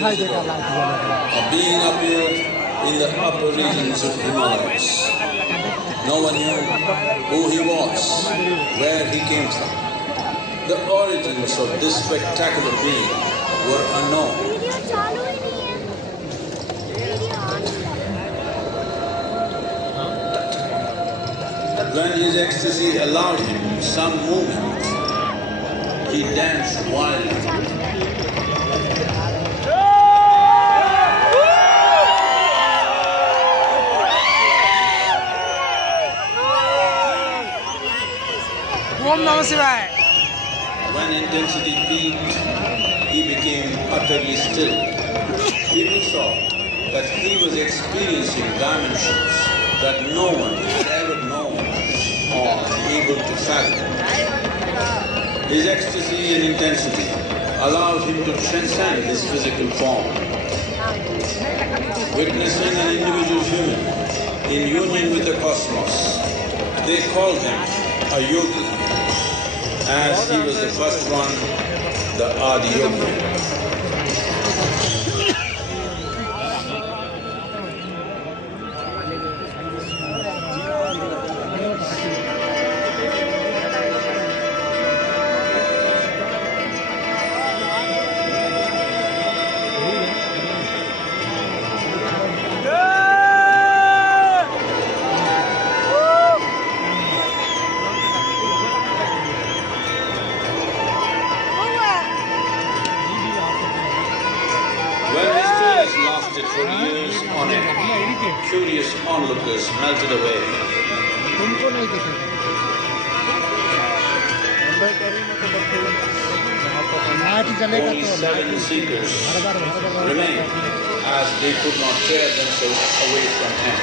years ago, a being appeared in the upper regions of Himalayas. No one knew who he was, where he came from. The origins of this spectacular being were unknown. When his ecstasy allowed him some movement, he danced wildly. When intensity peaked, he became utterly still. People saw that he was experiencing dimensions that no one had ever known or able to fathom. His ecstasy and intensity allowed him to transcend his physical form. Witnessing an individual human in union with the cosmos, they called him a yogi, as he was the first one, the Adi Yogi. For years on end, curious onlookers melted away. Only 7 seekers remained, as they could not tear themselves away from him.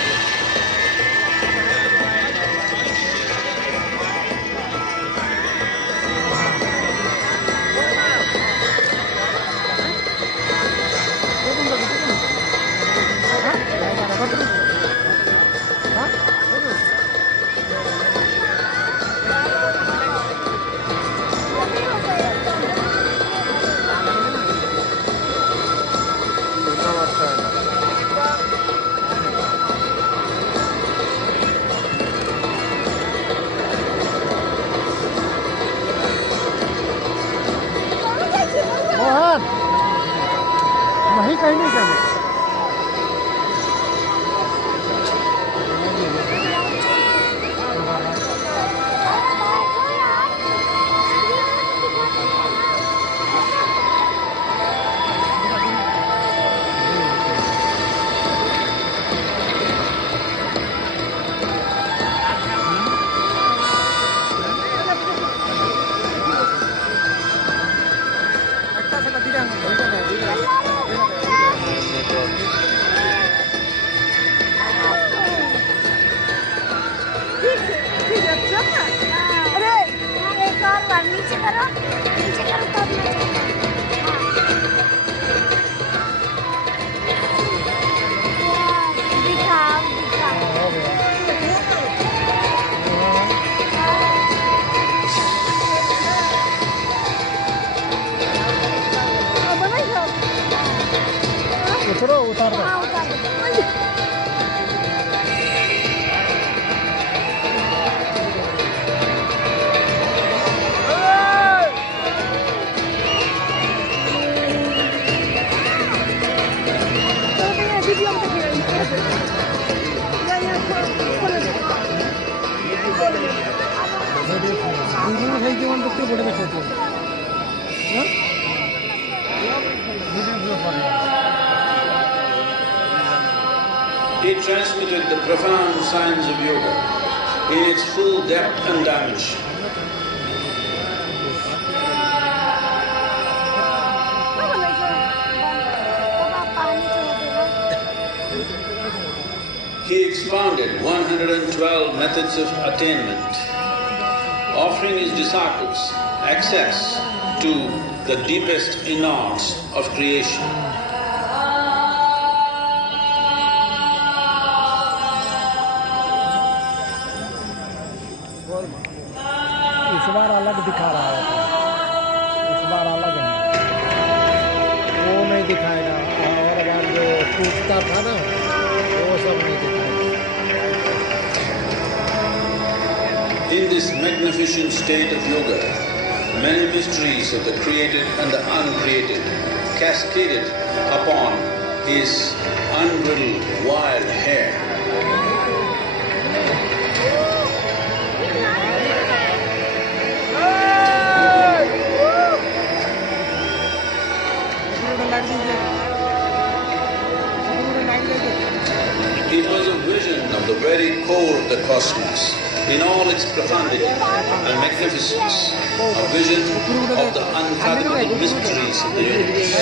कहीं नहीं करना। उतरो उतार दो। He transmitted the profound science of yoga in its full depth and dimension. He expounded 112 methods of attainment, offering his disciples access to the deepest innards of creation. इस बार अलग दिखा रहा है, इस बार अलग है, वो नहीं दिखाएगा। कूदता था ना वो सब नहीं दिखाई। In this magnificent state of yoga, many mysteries of the created and the uncreated cascaded upon his unbridled wild hair. It was a vision of the very core of the cosmos, in all its profundity and magnificence, a vision of the unfathomable mysteries of the universe,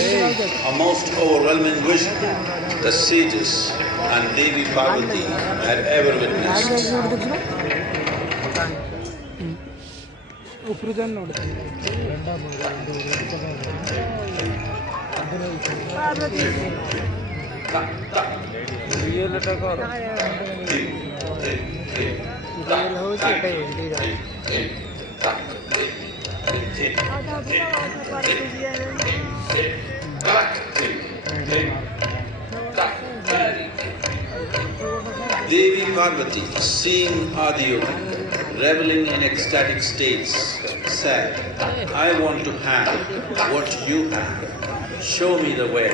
a most overwhelming vision the sages and Devi Parvati had ever witnessed. Devi Parvati, seeing Adiyogi reveling in ecstatic states, said, I want to have what you have. Show me the way.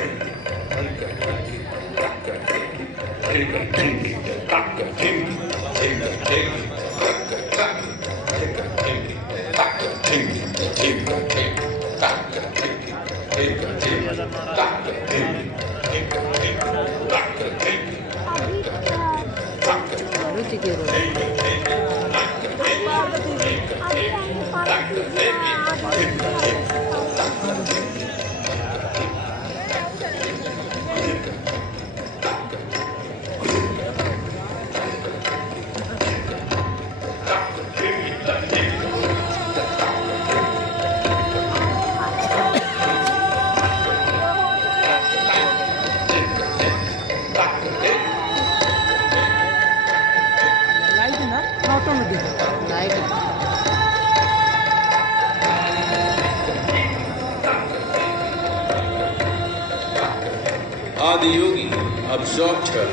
Adiyogi absorbed her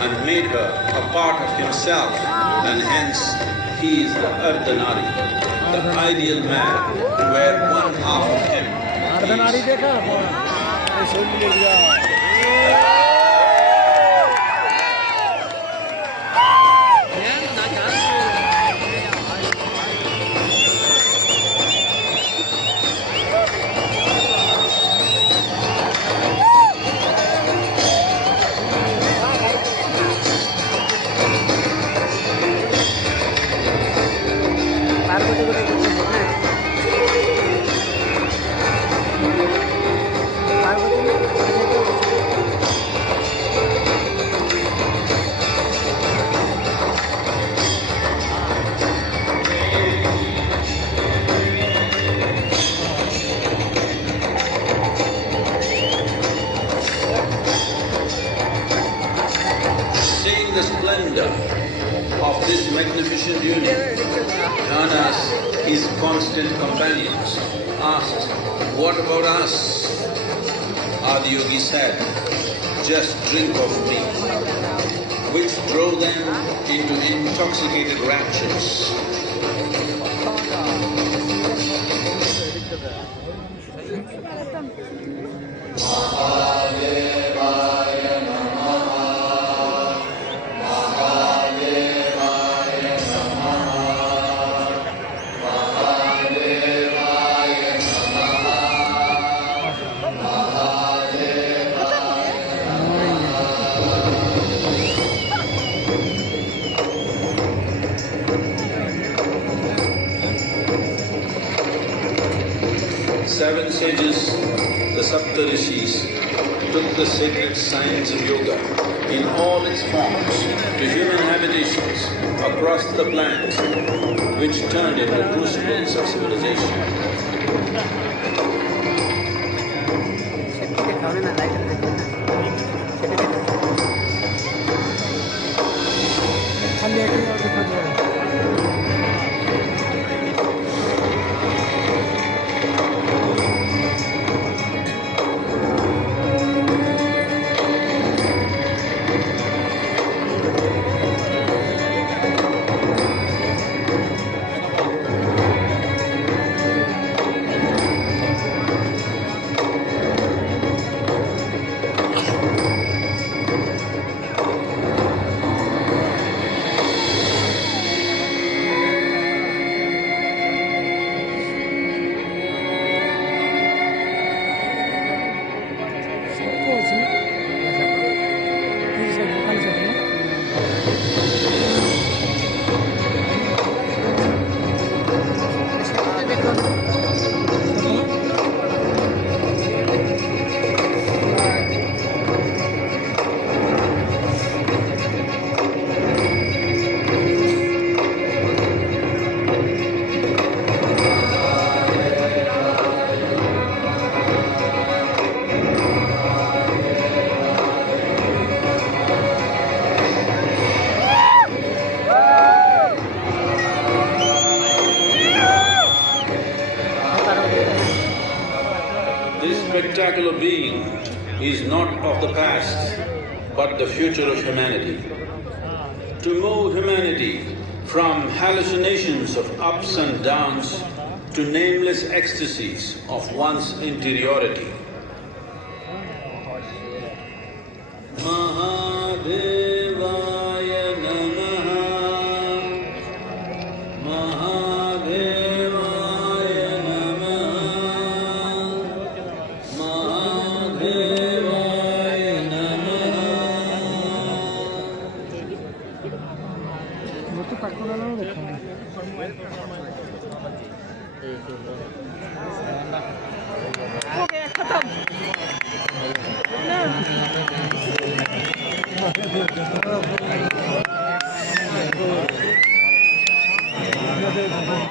and made her a part of himself, and hence he is the Ardhanari, the ideal man, where one half of him Ardhanari देखा the splendor of this magnificent union, Nanas, his constant companions, asked, what about us? Adiyogi said, just drink of me, which drove them into intoxicated raptures. Seven sages, the Saptarishis, took the sacred science of yoga in all its forms to human habitations across the planet, which turned into crucibles of civilization. spectacular being is not of the past, but the future of humanity. To move humanity from hallucinations of ups and downs to nameless ecstasies of one's interiority. Mahadevaya Namaha, Mahadevaya Namaha, Mahadevaya Namaha. वो तो पक्का वाला वो देखा है हो गया खत्म।